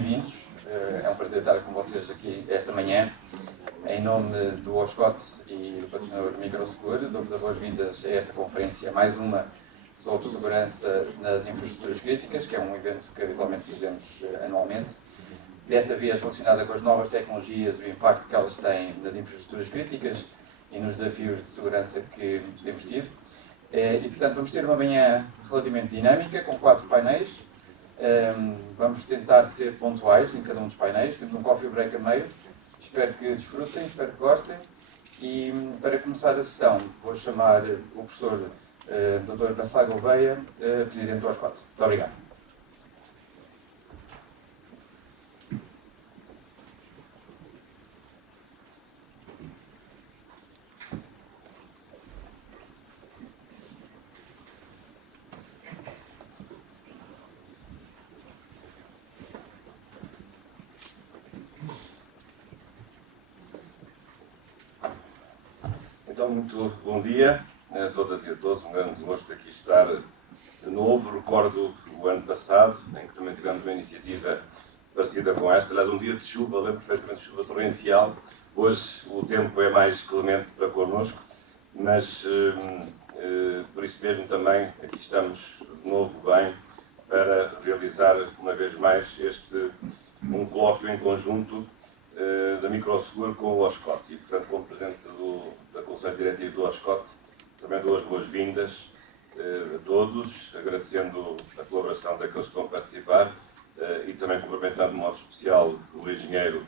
bem-vindos. É um prazer estar com vocês aqui esta manhã. Em nome do OSCOT e do patrocinador Microseguro, dou-vos as boas-vindas a esta conferência, mais uma sobre segurança nas infraestruturas críticas, que é um evento que habitualmente fazemos anualmente. Desta vez relacionada com as novas tecnologias, o impacto que elas têm nas infraestruturas críticas e nos desafios de segurança que temos tido. E, portanto, vamos ter uma manhã relativamente dinâmica, com 4 painéis. Vamos tentar ser pontuais em cada um dos painéis. Temos um coffee break a meio. Espero que desfrutem, espero que gostem. E, para começar a sessão, vou chamar o professor Dr. Bacelar Gouveia, Presidente do OSCOT. Muito obrigado. Então, muito bom dia a todas e a todos, um grande gosto aqui estar de novo. Recordo o ano passado, em que também tivemos uma iniciativa parecida com esta, aliás um dia de chuva, lembro perfeitamente de chuva torrencial. Hoje o tempo é mais clemente para connosco, mas por isso mesmo também aqui estamos de novo bem para realizar uma vez mais um colóquio em conjunto da Microseguro com o OSCOT e, portanto, como Presidente da Conselho Diretivo do OSCOT, também dou as boas-vindas a todos, agradecendo a colaboração daqueles que estão a participar e também cumprimentando de modo especial o engenheiro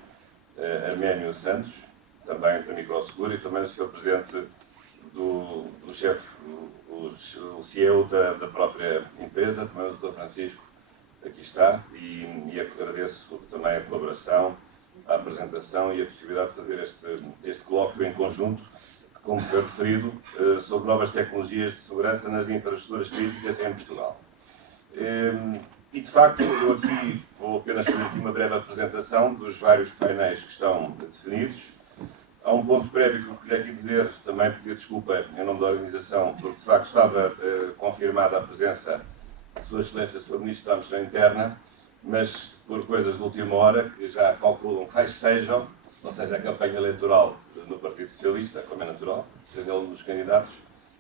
Arménio Santos, também da Microseguro, e também o Sr. Presidente do chefe, o CEO da própria empresa, também o Dr. Francisco, aqui está, e agradeço também a colaboração, a apresentação e a possibilidade de fazer este colóquio em conjunto, como foi referido, sobre novas tecnologias de segurança nas infraestruturas críticas em Portugal. E, de facto, eu aqui vou apenas fazer aqui uma breve apresentação dos vários painéis que estão definidos. Há um ponto prévio que eu queria aqui dizer, também pedir desculpa em nome da organização, porque, de facto, estava confirmada a presença de Sua Excelência, Sr. Ministro da Administração Interna, mas por coisas de última hora, que já calculam quais sejam, ou seja, a campanha eleitoral no Partido Socialista, como é natural, seja um dos candidatos,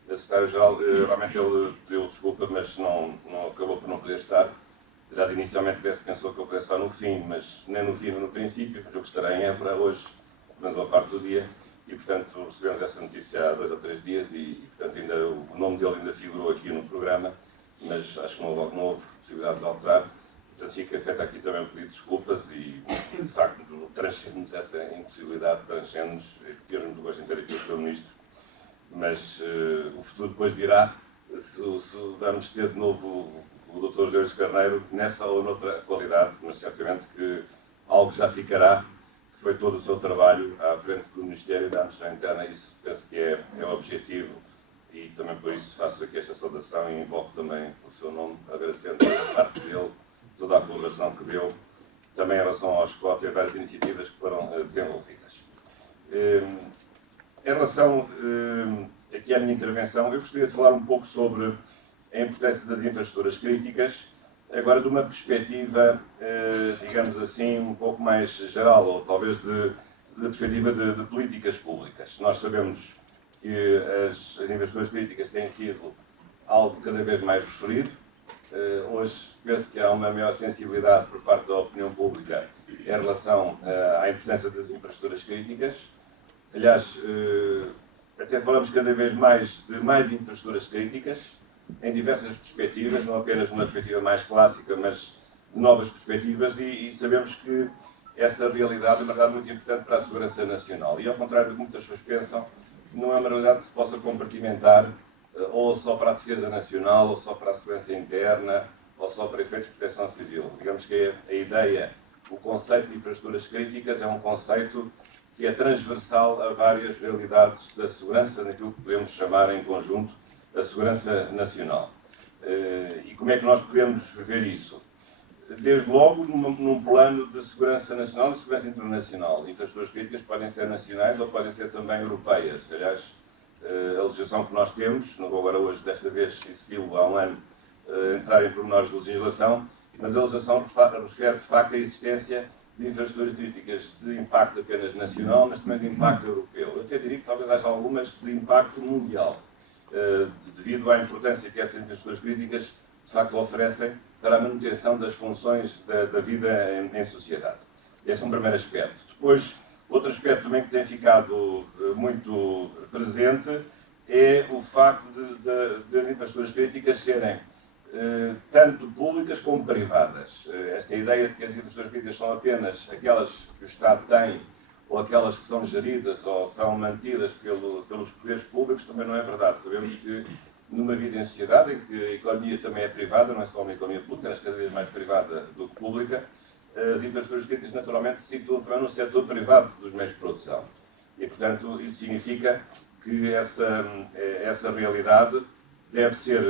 a Secretário-Geral, realmente ele pediu desculpa, mas não acabou por não poder estar. Aliás, inicialmente pensou que eu pudesse estar no fim, mas nem no fim nem no princípio, o jogo estará em Évora hoje, pelo menos uma parte do dia, e portanto recebemos essa notícia há 2 ou 3 dias e portanto o nome dele ainda figurou aqui no programa, mas acho que não houve possibilidade de alterar. Portanto, fica feito aqui também um pedido de desculpas e, de facto, transcendemos essa impossibilidade, transcendemos, e temos muito gosto em ter aqui o Sr. Ministro, mas o futuro depois dirá se vamos ter de novo o Dr. José Carneiro nessa ou noutra qualidade, mas certamente que algo já ficará, que foi todo o seu trabalho à frente do Ministério da Administração Interna, isso penso que é o objetivo. E também por isso faço aqui esta saudação e invoco também o seu nome, agradecendo a parte dele, toda a colaboração que deu, também em relação ao OSCOT e a várias iniciativas que foram desenvolvidas. Em relação aqui à minha intervenção, eu gostaria de falar um pouco sobre a importância das infraestruturas críticas, agora de uma perspectiva, digamos assim, um pouco mais geral, ou talvez de perspectiva de políticas públicas. Nós sabemos que as infraestruturas críticas têm sido algo cada vez mais referido. Hoje penso que há uma maior sensibilidade por parte da opinião pública em relação à importância das infraestruturas críticas. Aliás, até falamos cada vez mais de mais infraestruturas críticas, em diversas perspectivas, não apenas numa perspectiva mais clássica, mas novas perspectivas, e sabemos que essa realidade é uma realidade muito importante para a segurança nacional. E ao contrário do que muitas pessoas pensam, não é uma realidade que se possa compartimentar ou só para a defesa nacional, ou só para a segurança interna, ou só para efeitos de proteção civil. Digamos que a ideia, o conceito de infraestruturas críticas é um conceito que é transversal a várias realidades da segurança, naquilo que podemos chamar em conjunto a segurança nacional. E como é que nós podemos ver isso? Desde logo num plano de segurança nacional e de segurança internacional. Infraestruturas críticas podem ser nacionais ou podem ser também europeias. Aliás, a legislação que nós temos, não vou agora hoje, desta vez, isso viu há um ano, entrar em pormenores de legislação, mas a legislação refere de facto a existência de infraestruturas críticas de impacto apenas nacional, mas também de impacto europeu. Eu até diria que talvez haja algumas de impacto mundial, devido à importância que essas infraestruturas críticas de facto oferecem para a manutenção das funções da vida em sociedade. Esse é um primeiro aspecto. Depois, outro aspecto também que tem ficado muito presente é o facto de as infraestruturas críticas serem tanto públicas como privadas. Esta ideia de que as infraestruturas críticas são apenas aquelas que o Estado tem ou aquelas que são geridas ou são mantidas pelos poderes públicos também não é verdade. Sabemos que numa vida em sociedade em que a economia também é privada, não é só uma economia pública, mas cada vez mais privada do que pública, as infraestruturas críticas naturalmente se situam também no setor privado dos meios de produção. E, portanto, isso significa que essa realidade deve ser,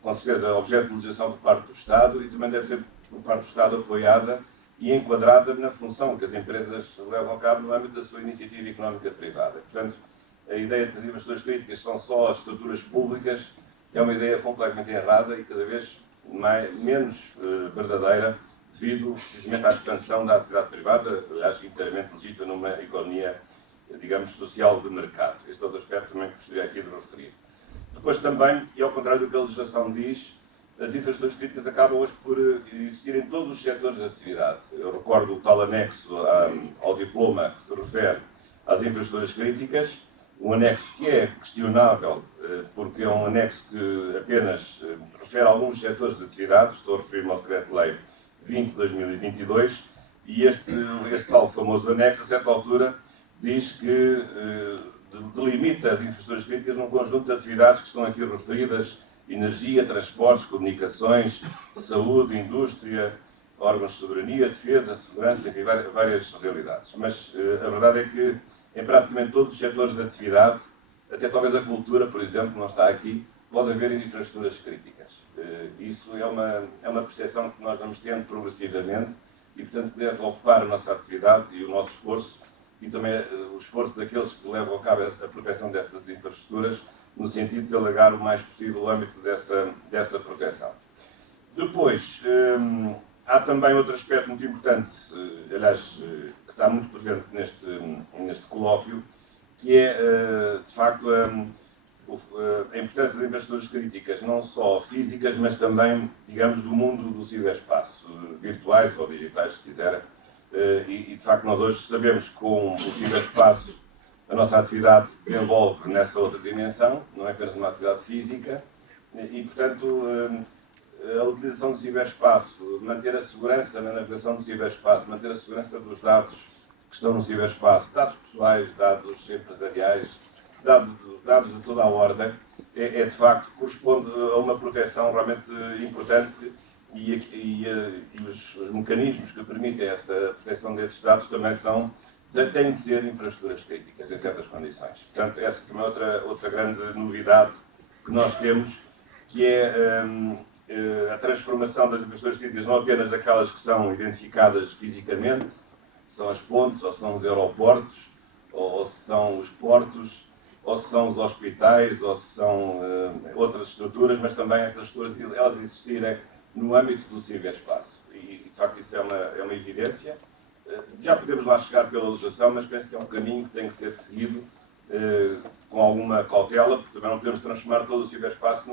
com certeza, objeto de legislação por parte do Estado e também deve ser, por parte do Estado, apoiada e enquadrada na função que as empresas levam a cabo no âmbito da sua iniciativa económica privada. Portanto, a ideia de que as infraestruturas críticas são só as estruturas públicas é uma ideia completamente errada e cada vez menos verdadeira, devido precisamente à expansão da atividade privada, aliás, inteiramente legítima numa economia, digamos, social de mercado. Este é outro aspecto também que gostaria aqui de referir. Depois também, e ao contrário do que a legislação diz, as infraestruturas críticas acabam hoje por existir em todos os setores de atividade. Eu recordo o tal anexo ao diploma que se refere às infraestruturas críticas, um anexo que é questionável, porque é um anexo que apenas refere a alguns setores de atividade, estou a referir-me ao Decreto-Lei 20 de 2022, e esse tal famoso anexo, a certa altura, diz que delimita as infraestruturas críticas num conjunto de atividades que estão aqui referidas: energia, transportes, comunicações, saúde, indústria, órgãos de soberania, defesa, segurança, enfim, várias realidades. Mas a verdade é que em praticamente todos os setores de atividade, até talvez a cultura, por exemplo, que não está aqui, pode haver infraestruturas críticas. Isso é uma percepção que nós vamos tendo progressivamente e, portanto, que deve ocupar a nossa atividade e o nosso esforço e também o esforço daqueles que levam a cabo a proteção dessas infraestruturas, no sentido de alargar o mais possível o âmbito dessa proteção. Depois, há também outro aspecto muito importante, aliás, que está muito presente neste colóquio, que é, de facto, a importância das infraestruturas críticas, não só físicas, mas também, digamos, do mundo do ciberespaço, virtuais ou digitais, se quiserem. E, de facto, nós hoje sabemos que com o ciberespaço a nossa atividade se desenvolve nessa outra dimensão, não é apenas uma atividade física, e, portanto, a utilização do ciberespaço, manter a segurança na navegação do ciberespaço, manter a segurança dos dados que estão no ciberespaço, dados pessoais, dados empresariais, dados de toda a ordem, de facto, corresponde a uma proteção realmente importante e os mecanismos que permitem essa proteção desses dados também têm de ser infraestruturas críticas, em certas condições. Portanto, essa também é outra grande novidade que nós temos, que é a transformação das infraestruturas críticas, não apenas daquelas que são identificadas fisicamente, são as pontes, ou são os aeroportos, ou se são os portos, ou se são os hospitais, ou se são outras estruturas, mas também essas estruturas, elas existirem no âmbito do ciberespaço. E, de facto, isso é uma evidência. Já podemos lá chegar pela legislação, mas penso que é um caminho que tem que ser seguido com alguma cautela, porque também não podemos transformar todo o ciberespaço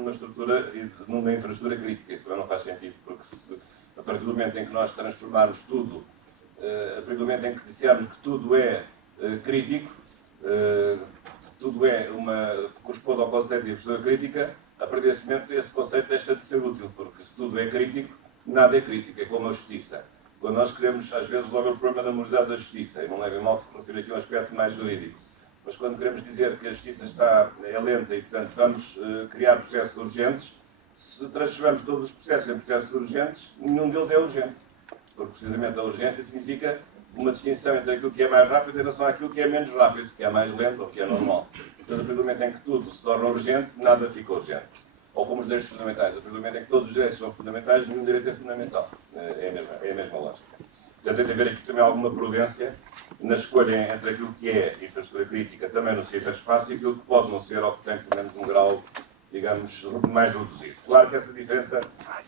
numa infraestrutura crítica. Isso também não faz sentido, porque a partir do momento em que nós transformarmos tudo, a partir do momento em que dissermos que tudo é crítico, tudo corresponde ao conceito de infraestrutura crítica, a partir desse momento esse conceito deixa de ser útil, porque se tudo é crítico, nada é crítico, é como a justiça. Quando nós queremos, às vezes, resolver o problema da morosidade da justiça, e não levem mal referir aqui um aspecto mais jurídico, mas quando queremos dizer que a justiça é lenta e, portanto, vamos criar processos urgentes, se transformamos todos os processos em processos urgentes, nenhum deles é urgente. Porque, precisamente, a urgência significa uma distinção entre aquilo que é mais rápido em relação àquilo que é menos rápido, que é mais lento ou que é normal. Portanto, a partir do momento em que tudo se torna urgente, nada fica urgente. Ou como os direitos fundamentais. A partir do momento em que todos os direitos são fundamentais, nenhum direito é fundamental. É a mesma lógica. Portanto, tem de haver aqui também alguma prudência na escolha entre aquilo que é infraestrutura crítica também no ciberespaço e aquilo que pode não ser ou que tem, pelo menos, um grau, digamos, mais reduzido. Claro que essa diferença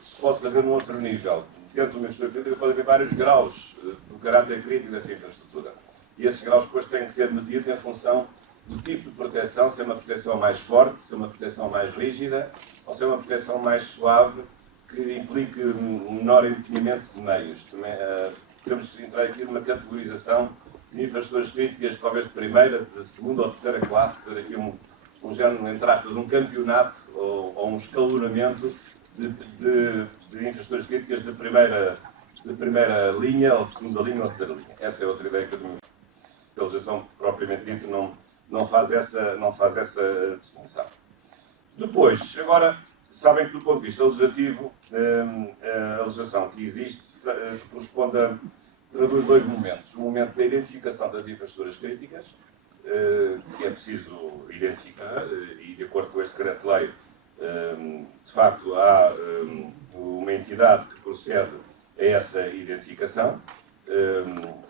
se pode fazer num outro nível. dentro de uma infraestrutura crítica pode haver vários graus do caráter crítico dessa infraestrutura. E esses graus depois têm que ser medidos em função do tipo de proteção, se é uma proteção mais forte, se é uma proteção mais rígida, ou se é uma proteção mais suave, que implique um menor empenhamento de meios. Também, podemos entrar aqui numa categorização de infraestruturas críticas, talvez de primeira, de segunda ou terceira classe, ter aqui um género, entre aspas, um campeonato ou um escalonamento de infraestruturas críticas de primeira linha, ou de segunda linha, ou de terceira linha. Essa é outra ideia que a legislação propriamente dita não faz essa distinção. Depois, agora, sabem que do ponto de vista legislativo, a legislação que existe traduz dois momentos. O momento da identificação das infraestruturas críticas, que é preciso identificar, e de acordo com este decreto-lei, de facto há uma entidade que procede a essa identificação,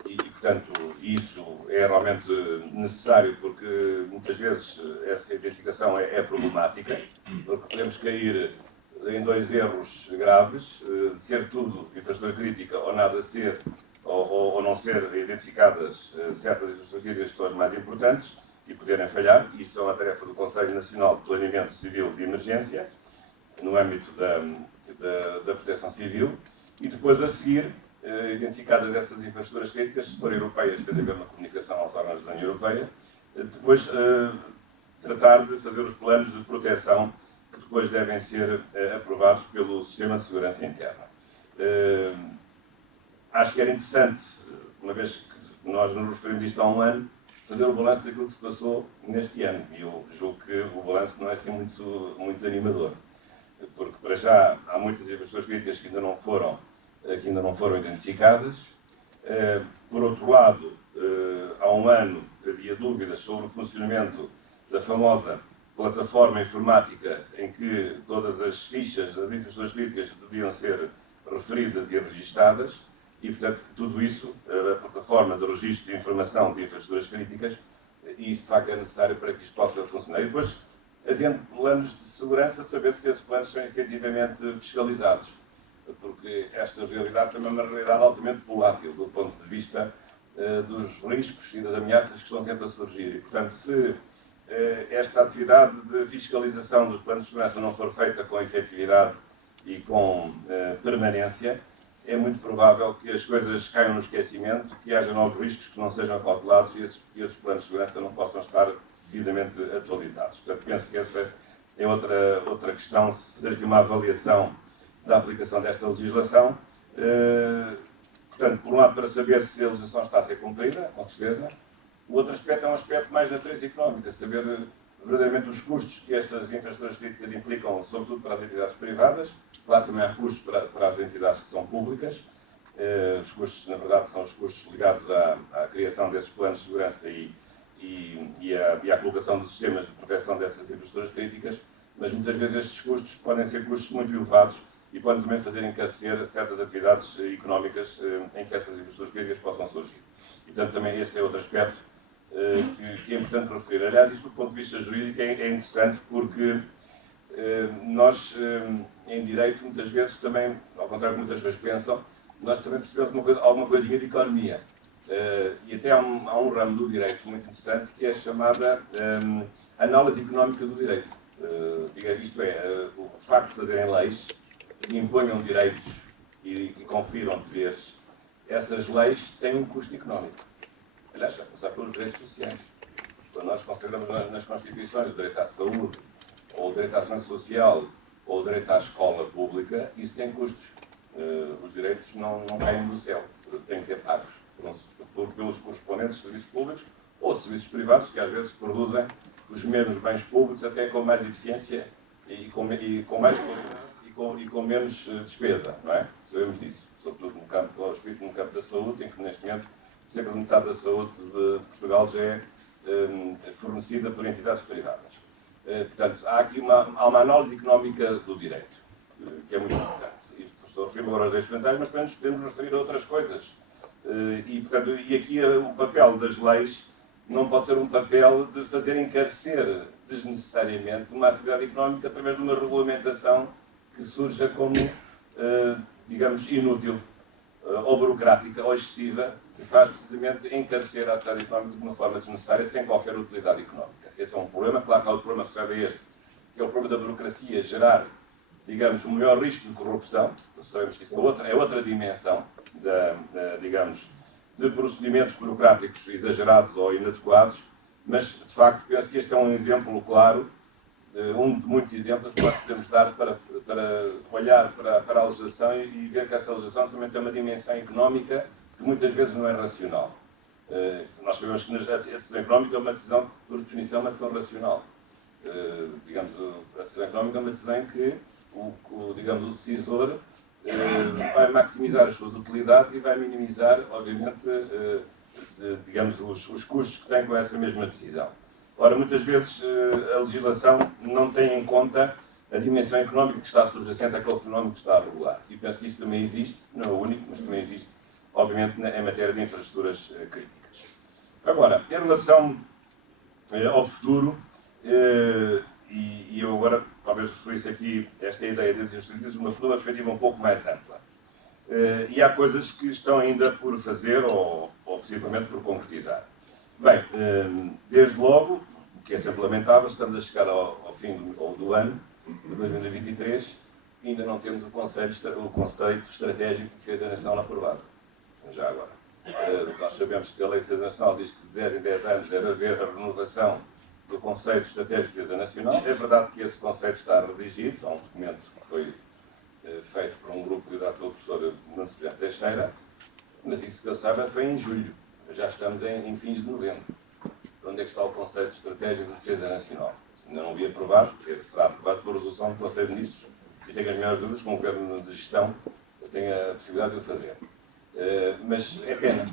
e portanto isso é realmente necessário, porque muitas vezes essa identificação é problemática, porque podemos cair em dois erros graves, ser tudo infraestrutura crítica ou nada ser, ou não ser identificadas certas infraestruturas críticas que são as mais importantes e poderem falhar. Isso é uma tarefa do Conselho Nacional de Planeamento Civil de Emergência, no âmbito da proteção civil, e depois a seguir, identificadas essas infraestruturas críticas, se forem europeias, tem de haver uma comunicação aos órgãos da União Europeia, depois tratar de fazer os planos de proteção que depois devem ser aprovados pelo Sistema de Segurança Interna. Acho que era interessante, uma vez que nós nos referimos isto há um ano, fazer o balanço daquilo que se passou neste ano. E eu julgo que o balanço não é assim muito animador, porque para já há muitas infraestruturas críticas que ainda não foram identificadas. Por outro lado, há um ano havia dúvidas sobre o funcionamento da famosa plataforma informática em que todas as fichas das infraestruturas críticas deviam ser referidas e registadas, e, portanto, tudo isso, a plataforma de registro de informação de infraestruturas críticas, e isso de facto é necessário para que isto possa funcionar. E depois, havendo planos de segurança, saber se esses planos são efetivamente fiscalizados, porque esta realidade também é uma realidade altamente volátil do ponto de vista dos riscos e das ameaças que estão sempre a surgir. E, portanto, se esta atividade de fiscalização dos planos de segurança não for feita com efetividade e com permanência, é muito provável que as coisas caiam no esquecimento, que haja novos riscos que não sejam cautelados e esses planos de segurança não possam estar devidamente atualizados. Portanto, penso que essa é outra questão, se fazer aqui uma avaliação da aplicação desta legislação. Portanto, por um lado, para saber se a legislação está a ser cumprida, com certeza. O outro aspecto é um aspecto mais de natureza económica, saber verdadeiramente os custos que estas infraestruturas críticas implicam, sobretudo para as entidades privadas. Claro, também há custos para as entidades que são públicas. Os custos, na verdade, são os custos ligados à criação desses planos de segurança e à colocação dos sistemas de proteção dessas infraestruturas críticas, mas muitas vezes estes custos podem ser custos muito elevados e podem também fazer encarecer certas atividades económicas em que essas infraestruturas críticas possam surgir. E, portanto, também esse é outro aspecto que é importante referir. Aliás, isto do ponto de vista jurídico é interessante porque nós, em direito, muitas vezes também, ao contrário do que muitas vezes pensam, nós também percebemos alguma coisinha de economia. E até há um ramo do direito muito interessante que é chamada análise económica do direito. Isto é, o facto de fazerem leis que imponham direitos e confiram deveres, essas leis têm um custo económico. Aliás, a começar pelos direitos sociais. Quando nós consideramos nas Constituições o direito à saúde, ou o direito à ação social, ou o direito à escola pública, isso tem custos. Os direitos não caem do céu, têm que ser pagos pelos correspondentes serviços públicos ou serviços privados, que às vezes produzem os mesmos bens públicos, até com mais eficiência e com mais qualidade e com menos despesa, não é? Sabemos disso, sobretudo no campo da saúde, em que neste momento cerca de metade da saúde de Portugal já é fornecida por entidades privadas. Portanto, há uma análise económica do direito, que é muito importante. Estou a referir agora aos direitos fundamentais, mas também nos podemos referir a outras coisas. E aqui o papel das leis não pode ser um papel de fazer encarecer desnecessariamente uma atividade económica através de uma regulamentação que surja como digamos, inútil ou burocrática ou excessiva, que faz precisamente encarecer a atividade económica de uma forma desnecessária, sem qualquer utilidade económica. Esse é um problema. Claro que há outro problema associado a este, que é o problema da burocracia gerar, digamos, um maior risco de corrupção. Nós sabemos que isso é outra dimensão, digamos, de procedimentos burocráticos exagerados ou inadequados, mas, de facto, penso que este é um exemplo claro, um de muitos exemplos que nós podemos dar para olhar para a legislação e ver que essa legislação também tem uma dimensão económica que muitas vezes não é racional. Nós sabemos que a decisão económica é uma decisão, por definição, uma decisão racional. Digamos, a decisão económica é uma decisão em que digamos, o decisor vai maximizar as suas utilidades e vai minimizar, obviamente, digamos, os custos que tem com essa mesma decisão. Ora, muitas vezes a legislação não tem em conta a dimensão económica que está subjacente àquele fenómeno que está a regular. E penso que isso também existe, não é o único, mas também existe, obviamente, em matéria de infraestruturas críticas. Agora, em relação ao futuro, e eu agora talvez referisse aqui esta ideia das infraestruturas numa perspectiva um pouco mais ampla. E há coisas que estão ainda por fazer ou possivelmente por concretizar. Bem, desde logo, o que é sempre lamentável, estamos a chegar ao fim do ano, de 2023, e ainda não temos o conceito estratégico de defesa nacional aprovado. Já agora. Nós sabemos que a Lei de Defesa Nacional diz que de 10 em 10 anos deve haver a renovação do conceito estratégico de defesa nacional. É verdade que esse conceito está redigido, há um documento que foi feito por um grupo liderado pelo professor Nuno Severino Teixeira, mas isso que eu saiba foi em julho. Já estamos em fins de novembro. Onde é que está o conceito estratégico de defesa nacional? Ainda não vi aprovado, porque será aprovado por resolução do Conselho de Ministros, e tenho as minhas dúvidas, como o Governo de Gestão, eu tenho a possibilidade de o fazer. Mas é pena,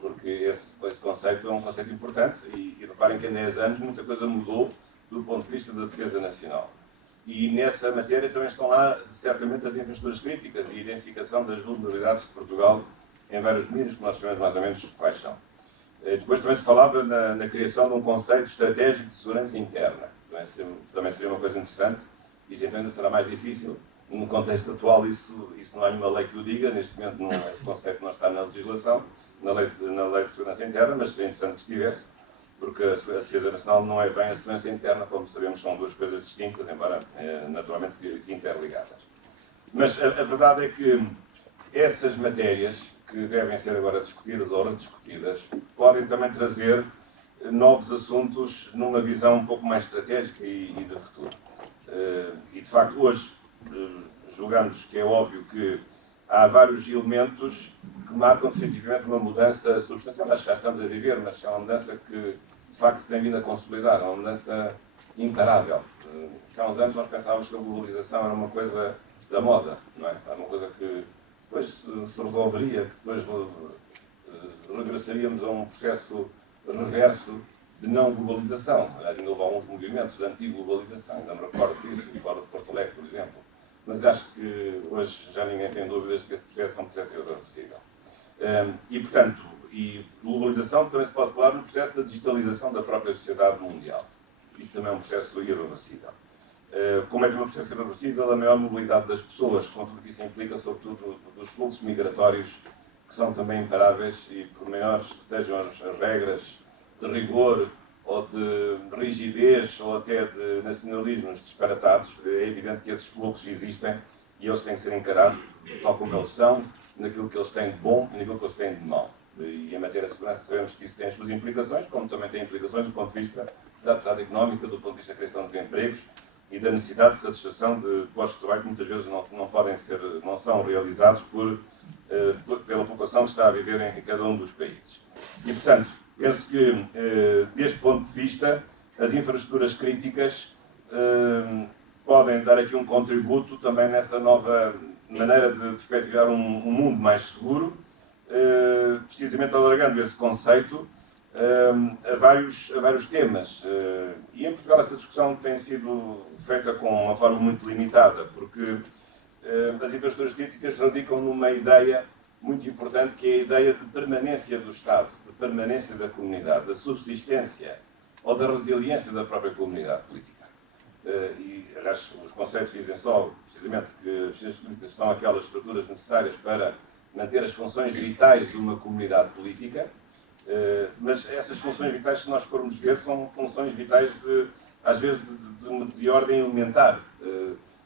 porque esse conceito é um conceito importante, e reparem que em 10 anos muita coisa mudou do ponto de vista da defesa nacional. E nessa matéria também estão lá, certamente, as infraestruturas críticas e a identificação das vulnerabilidades de Portugal em vários domínios, que nós sabemos mais ou menos quais são. Depois também se falava na criação de um conceito estratégico de segurança interna. Também seria uma coisa interessante. Isso ainda será mais difícil. No contexto atual, isso não há nenhuma lei que o diga. Neste momento, esse conceito não está na legislação, na lei de segurança interna, mas seria interessante que estivesse, porque a defesa nacional não é bem a segurança interna, como sabemos, são duas coisas distintas, embora naturalmente que interligadas. Mas a verdade é que essas matérias, que devem ser agora discutidas ou rediscutidas, podem também trazer novos assuntos numa visão um pouco mais estratégica e de futuro. E, de facto, hoje julgamos que é óbvio que há vários elementos que marcam definitivamente uma mudança substancial. Acho que já estamos a viver, mas é uma mudança que, de facto, se tem vindo a consolidar, é uma mudança imparável. Há uns anos nós pensávamos que a globalização era uma coisa da moda, não é? Era uma coisa que depois se resolveria, que depois regressaríamos a um processo reverso de não globalização. Aliás, ainda houve alguns movimentos de anti-globalização, ainda me recordo disso, fora de Porto Alegre, por exemplo. Mas acho que hoje já ninguém tem dúvidas que esse processo é um processo irreversível. E, portanto, globalização também se pode falar no processo da digitalização da própria sociedade mundial. Isso também é um processo irreversível. Como é que é um processo irreversível? A maior mobilidade das pessoas, com tudo o que isso implica, sobretudo dos fluxos migratórios, que são também imparáveis, e por maiores que sejam as regras de rigor, ou de rigidez, ou até de nacionalismos disparatados, é evidente que esses fluxos existem e eles têm que ser encarados tal como eles são, naquilo que eles têm de bom e naquilo que eles têm de mau. E em matéria de segurança sabemos que isso tem as suas implicações, como também tem implicações do ponto de vista da atividade económica, do ponto de vista da criação de empregos e da necessidade de satisfação de postos de trabalho que muitas vezes não são realizados pela população que está a viver em cada um dos países. E, portanto, penso que, deste ponto de vista, as infraestruturas críticas podem dar aqui um contributo também nessa nova maneira de perspectivar um mundo mais seguro, precisamente alargando esse conceito a vários temas. E em Portugal essa discussão tem sido feita com uma forma muito limitada, porque as infraestruturas críticas radicam numa ideia muito importante, que é a ideia de permanência do Estado, de permanência da comunidade, da subsistência ou da resiliência da própria comunidade política. e, aliás, os conceitos dizem só, precisamente, que as eficiências políticas são aquelas estruturas necessárias para manter as funções vitais de uma comunidade política, mas essas funções vitais, se nós formos ver, são funções vitais, às vezes, de ordem elementar.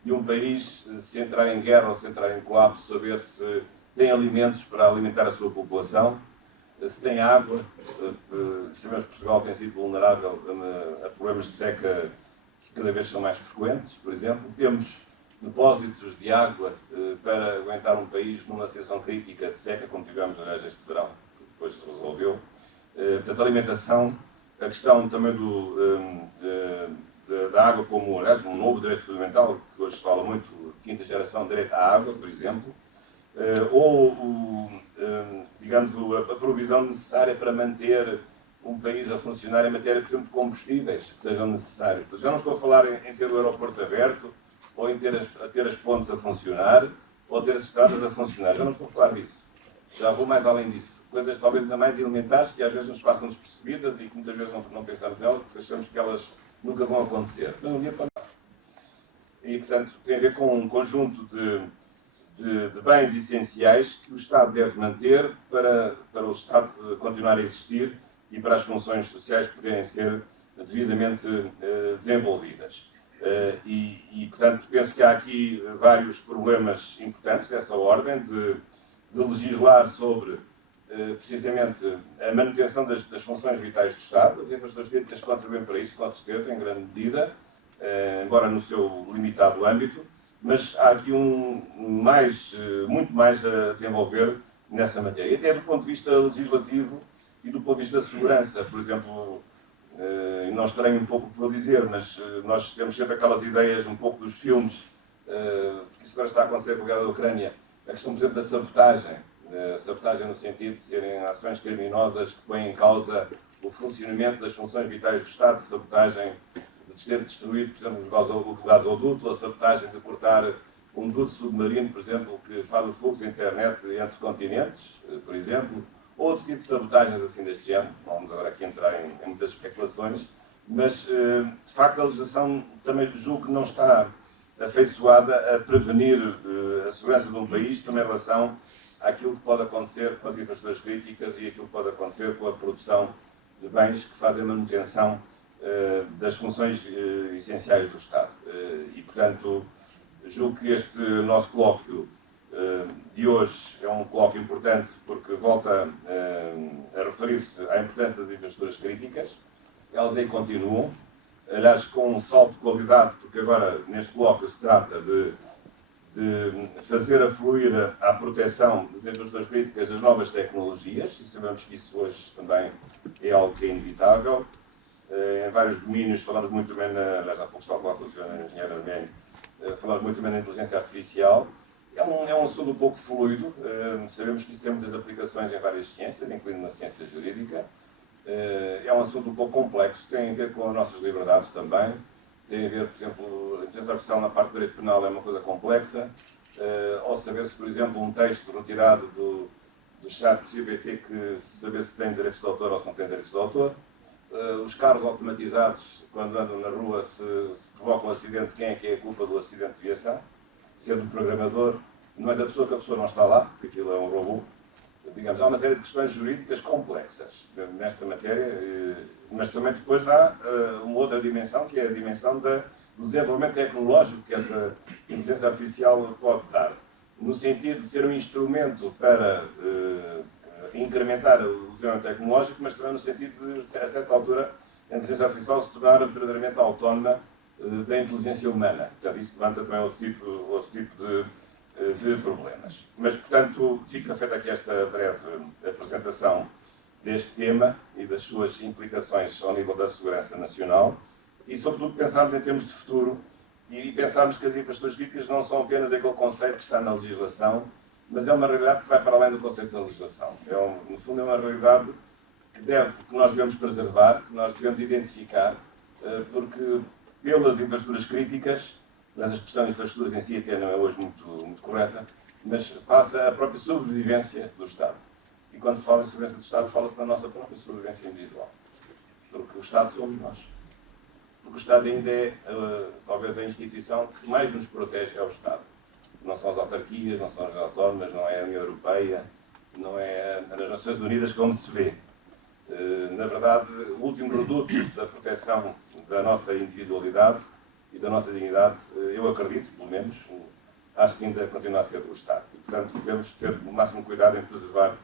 De um país, se entrar em guerra ou se entrar em colapso, saber se tem alimentos para alimentar a sua população, se tem água. Sabemos que Portugal tem sido vulnerável a problemas de seca que cada vez são mais frequentes, por exemplo. Temos depósitos de água para aguentar um país numa situação crítica de seca, como tivemos, aliás, este verão, que depois se resolveu. Portanto, a alimentação, a questão também da água como, aliás, um novo direito fundamental, que hoje se fala muito, quinta geração, direito à água, por exemplo, ou, digamos, a provisão necessária para manter um país a funcionar em matéria, por exemplo, de combustíveis que sejam necessários. Já não estou a falar em ter o aeroporto aberto, ou em ter as pontes a funcionar, ou ter as estradas a funcionar. Já não estou a falar disso. Já vou mais além disso. Coisas talvez ainda mais elementares que às vezes nos passam despercebidas e que muitas vezes não pensamos nelas porque achamos que elas nunca vão acontecer. Mas um dia para nós. E, portanto, tem a ver com um conjunto de bens essenciais que o Estado deve manter para o Estado continuar a existir e para as funções sociais poderem ser devidamente desenvolvidas. Portanto, penso que há aqui vários problemas importantes dessa ordem de legislar sobre, precisamente, a manutenção das funções vitais do Estado. As infraestruturas críticas contribuem para isso, com certeza, em grande medida, embora no seu limitado âmbito, mas há aqui muito mais a desenvolver nessa matéria. E até do ponto de vista legislativo e do ponto de vista da segurança, por exemplo, e não estranho um pouco o que vou dizer, mas nós temos sempre aquelas ideias um pouco dos filmes, porque isso agora está a acontecer com a guerra da Ucrânia, a questão, por exemplo, da sabotagem. Sabotagem no sentido de serem ações criminosas que põem em causa o funcionamento das funções vitais do Estado, sabotagem de ter destruído, por exemplo, o gasoduto, a sabotagem de cortar um duto submarino, por exemplo, que faz o fluxo da internet entre continentes, por exemplo, ou outro tipo de sabotagens assim deste género. Não vamos agora aqui entrar em muitas especulações, mas, de facto, a legislação também julgo que não está afeiçoada a prevenir a segurança de um país também em relação àquilo que pode acontecer com as infraestruturas críticas e aquilo que pode acontecer com a produção de bens que fazem a manutenção das funções essenciais do Estado. E, portanto, julgo que este nosso colóquio de hoje é um colóquio importante porque volta a referir-se à importância das infraestruturas críticas. Elas aí continuam, aliás, com um salto de qualidade, porque agora, neste colóquio, se trata de fazer afluir à proteção das infraestruturas críticas as novas tecnologias, e sabemos que isso hoje também é algo que é inevitável. Em vários domínios, falamos muito também, aliás, há pouco estava a falar com o Sr. Engenheiro Armênio, falamos muito também na inteligência artificial. É um assunto um pouco fluido, sabemos que isso tem muitas aplicações em várias ciências, incluindo na ciência jurídica. É um assunto um pouco complexo, tem a ver com as nossas liberdades também, tem a ver, por exemplo, a inteligência artificial na parte do direito penal é uma coisa complexa, ou saber se, por exemplo, um texto retirado do chat GPT, que saber se tem direitos de autor ou se não tem direitos de autor. Os carros automatizados, quando andam na rua, se provocam um acidente, quem é que é a culpa do acidente de viação? Sendo o programador, não é da pessoa que a pessoa não está lá, porque aquilo é um robô. Digamos, há uma série de questões jurídicas complexas nesta matéria, mas também depois há uma outra dimensão, que é a dimensão do desenvolvimento tecnológico que essa inteligência artificial pode dar, no sentido de ser um instrumento para incrementar o desenvolvimento tecnológico, mas também no sentido de, a certa altura, a inteligência artificial se tornar verdadeiramente autónoma da inteligência humana. Portanto, isso levanta também outro tipo de problemas. Mas, portanto, fica feita aqui esta breve apresentação deste tema e das suas implicações ao nível da segurança nacional e, sobretudo, pensarmos em termos de futuro e pensarmos que as infraestruturas críticas não são apenas aquele conceito que está na legislação, mas é uma realidade que vai para além do conceito da legislação. No fundo, é uma realidade que nós devemos preservar, que nós devemos identificar, porque pelas infraestruturas críticas, mas a expressão infraestruturas em si até não é hoje muito correta, mas passa a própria sobrevivência do Estado. E quando se fala em sobrevivência do Estado, fala-se da nossa própria sobrevivência individual. Porque o Estado somos nós. porque o Estado ainda é, talvez, a instituição que mais nos protege é o Estado. Não são as autarquias, não são as autónomas, não é a União Europeia, não é as Nações Unidas, como se vê. Na verdade, o último reduto da proteção da nossa individualidade e da nossa dignidade, eu acredito, pelo menos, acho que ainda continua a ser o Estado. E, portanto, devemos ter o máximo cuidado em preservar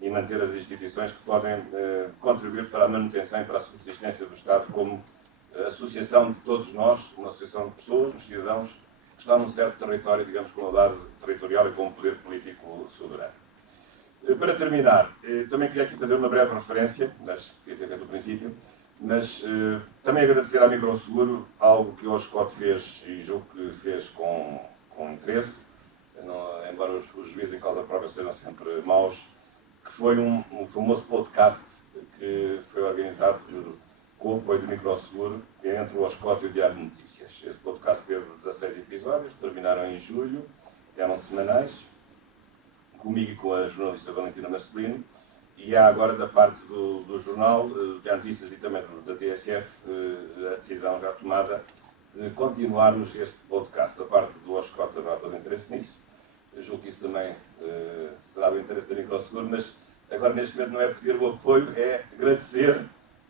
e manter as instituições que podem contribuir para a manutenção e para a subsistência do Estado como associação de todos nós, uma associação de pessoas, de cidadãos, que está num certo território, digamos, com uma base territorial e com um poder político soberano. Para terminar, também queria aqui fazer uma breve referência, mas queria ter feito o princípio, mas também agradecer à Microseguro algo que o Scott fez, e julgo que fez com interesse, embora os juízes em causa própria sejam sempre maus, que foi um famoso podcast que foi organizado com o apoio do Microseguro entre o Scott e o Diário de Notícias. Esse podcast teve 16 episódios, terminaram em julho, eram semanais, comigo e com a jornalista Valentina Marcelino, e há agora da parte do jornal, de Notícias e também da TSF, a decisão já tomada de continuarmos este podcast. A parte do Scott haverá todo o interesse nisso. Eu julgo que isso também será do interesse da Microseguro, mas agora neste momento não é pedir o apoio, é agradecer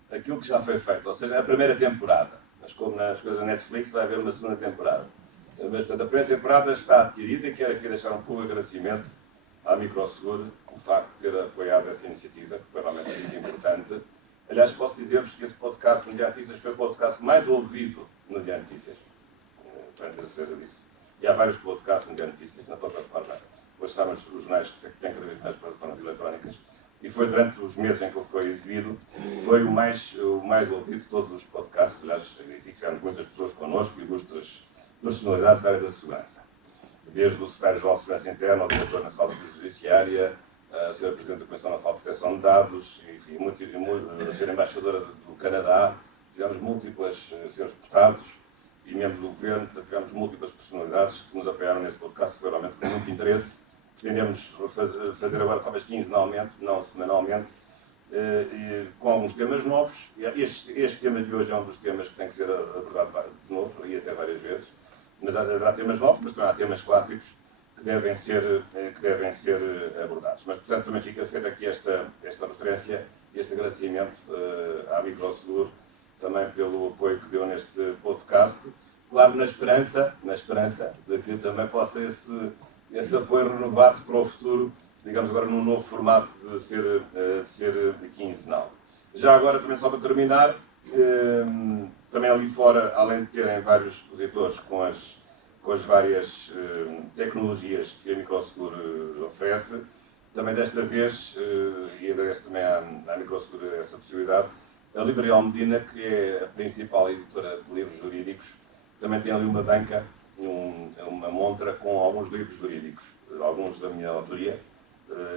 aquilo que já foi feito, ou seja, a primeira temporada. Mas como nas coisas da Netflix vai haver uma segunda temporada. Mas, portanto, a primeira temporada está adquirida e quero aqui deixar um público agradecimento à Microseguro o facto de ter apoiado essa iniciativa, que foi realmente muito importante. Aliás, posso dizer-vos que esse podcast no Diário de Notícias foi o podcast mais ouvido no Diário de Notícias. Tenho certeza disso. E há vários podcasts no Diário de Notícias na plataforma. Hoje sabem os jornais que têm cada vez mais plataformas eletrónicas. E foi durante os meses em que ele foi exibido, foi o mais ouvido de todos os podcasts. Aliás, tivemos muitas pessoas connosco, ilustres personalidades da área da segurança. Desde o secretário-geral de Segurança Interna, ao diretor nacional da Polícia Judiciária, a senhora Presidente da Comissão Nacional de Proteção de Dados, enfim, a senhora Embaixadora do Canadá, tivemos múltiplas senhores deputados e membros do Governo, tivemos múltiplas personalidades que nos apoiaram nesse podcast, foi realmente com muito interesse. Pretendemos fazer agora talvez quinzenalmente, não semanalmente, com alguns temas novos. Este tema de hoje é um dos temas que tem que ser abordado de novo, e até várias vezes. Mas haverá temas novos, mas também há temas clássicos que devem ser abordados. Mas, portanto, também fica feita aqui esta referência e este agradecimento à Microseguro, também pelo apoio que deu neste podcast. Claro, na esperança de que também possa esse apoio renovar-se para o futuro, digamos agora num novo formato de ser quinzenal. Já agora, também só para terminar, também ali fora, além de terem vários expositores com as várias tecnologias que a Microseguro oferece, também desta vez, e agradeço também à Microseguro essa possibilidade, a Livraria Almedina, que é a principal editora de livros jurídicos, também tem ali uma banca, uma montra com alguns livros jurídicos, alguns da minha autoria,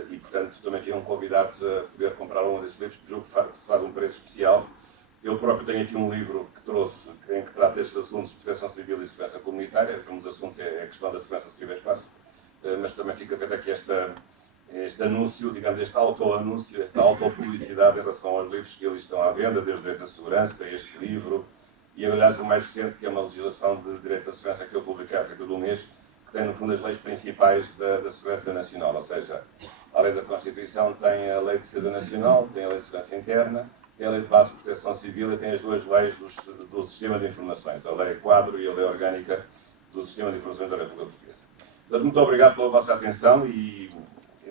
e portanto também ficam convidados a poder comprar um desses livros, porque julgo que se faz um preço especial. Eu próprio tenho aqui um livro que trouxe, em que trata estes assuntos de proteção civil e segurança comunitária. Um dos assuntos é a questão da segurança civil e espaço, mas também fica feito aqui este anúncio, digamos, este auto-anúncio, esta autopublicidade em relação aos livros que eles estão à venda, desde o direito da segurança, este livro, e aliás o mais recente, que é uma legislação de direito da segurança que eu publiquei há cerca de um mês, que tem no fundo as leis principais da segurança nacional, ou seja, a lei da Constituição tem a lei de defesa nacional, tem a lei de segurança interna, tem a lei de base de proteção civil e tem as duas leis do sistema de informações, a lei quadro e a lei orgânica do sistema de informações da República Portuguesa. Portanto, muito obrigado pela vossa atenção e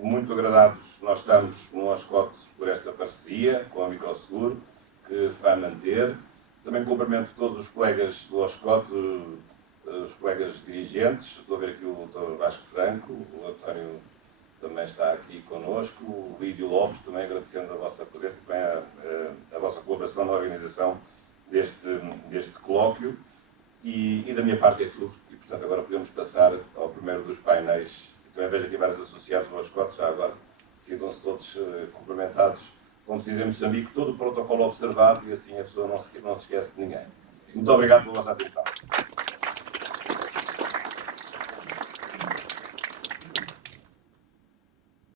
muito agradados nós estamos no Scott por esta parceria com a Microseguro, que se vai manter. Também cumprimento todos os colegas do Scott, os colegas dirigentes. Estou a ver aqui o Dr. Vasco Franco, o António também está aqui connosco, o Lídio Lopes, também agradecendo a vossa presença e também a vossa colaboração na organização deste colóquio. E da minha parte é tudo. E, portanto, agora podemos passar ao primeiro dos painéis. E também vejo aqui vários associados do Scott, já agora sintam-se todos cumprimentados. Como se diz em Moçambique, todo o protocolo observado e assim a pessoa não se esquece de ninguém. Muito obrigado pela vossa atenção.